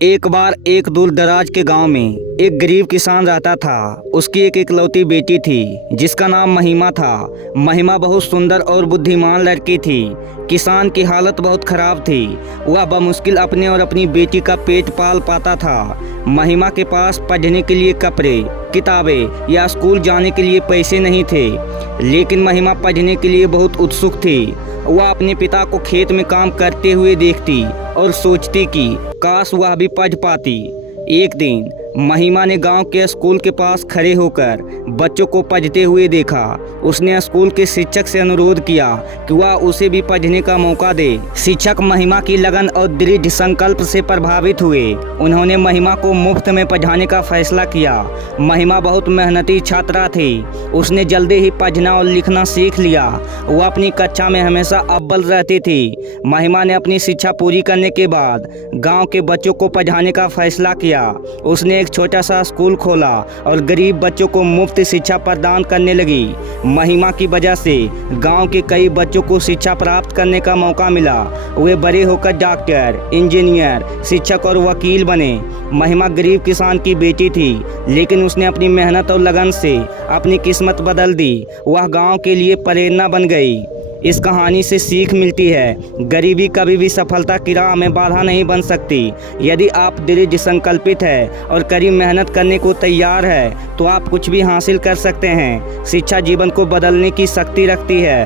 एक बार एक दूर दराज के गांव में एक गरीब किसान रहता था। उसकी एक इकलौती बेटी थी जिसका नाम महिमा था। महिमा बहुत सुंदर और बुद्धिमान लड़की थी। किसान की हालत बहुत खराब थी। वह बमुश्किल अपने और अपनी बेटी का पेट पाल पाता था। महिमा के पास पढ़ने के लिए कपड़े, किताबें या स्कूल जाने के लिए पैसे नहीं थे, लेकिन महिमा पढ़ने के लिए बहुत उत्सुक थी। वह अपने पिता को खेत में काम करते हुए देखती और सोचती कि काश वह भी पढ़ पाती। एक दिन महिमा ने गांव के स्कूल के पास खड़े होकर बच्चों को पढ़ते हुए देखा। उसने स्कूल के शिक्षक से अनुरोध किया कि वह उसे भी पढ़ने का मौका दे। शिक्षक महिमा की लगन और दृढ़ संकल्प से प्रभावित हुए। उन्होंने महिमा को मुफ्त में पढ़ाने का फैसला किया। महिमा बहुत मेहनती छात्रा थी। उसने जल्दी ही पढ़ना और लिखना सीख लिया। वह अपनी कक्षा में हमेशा अव्वल रहती थी। महिमा ने अपनी शिक्षा पूरी करने के बाद गाँव के बच्चों को पढ़ाने का फैसला किया। उसने एक छोटा सा स्कूल खोला और गरीब बच्चों को मुफ्त शिक्षा प्रदान करने लगी। महिमा की वजह से गांव के कई बच्चों को शिक्षा प्राप्त करने का मौका मिला। वे बड़े होकर डॉक्टर, इंजीनियर, शिक्षक और वकील बने। महिमा गरीब किसान की बेटी थी, लेकिन उसने अपनी मेहनत और लगन से अपनी किस्मत बदल दी। वह गांव के लिए प्रेरणा बन गई। इस कहानी से सीख मिलती है, गरीबी कभी भी सफलता की राह में बाधा नहीं बन सकती। यदि आप दृढ़ संकल्पित है और कड़ी मेहनत करने को तैयार है तो आप कुछ भी हासिल कर सकते हैं। शिक्षा जीवन को बदलने की शक्ति रखती है।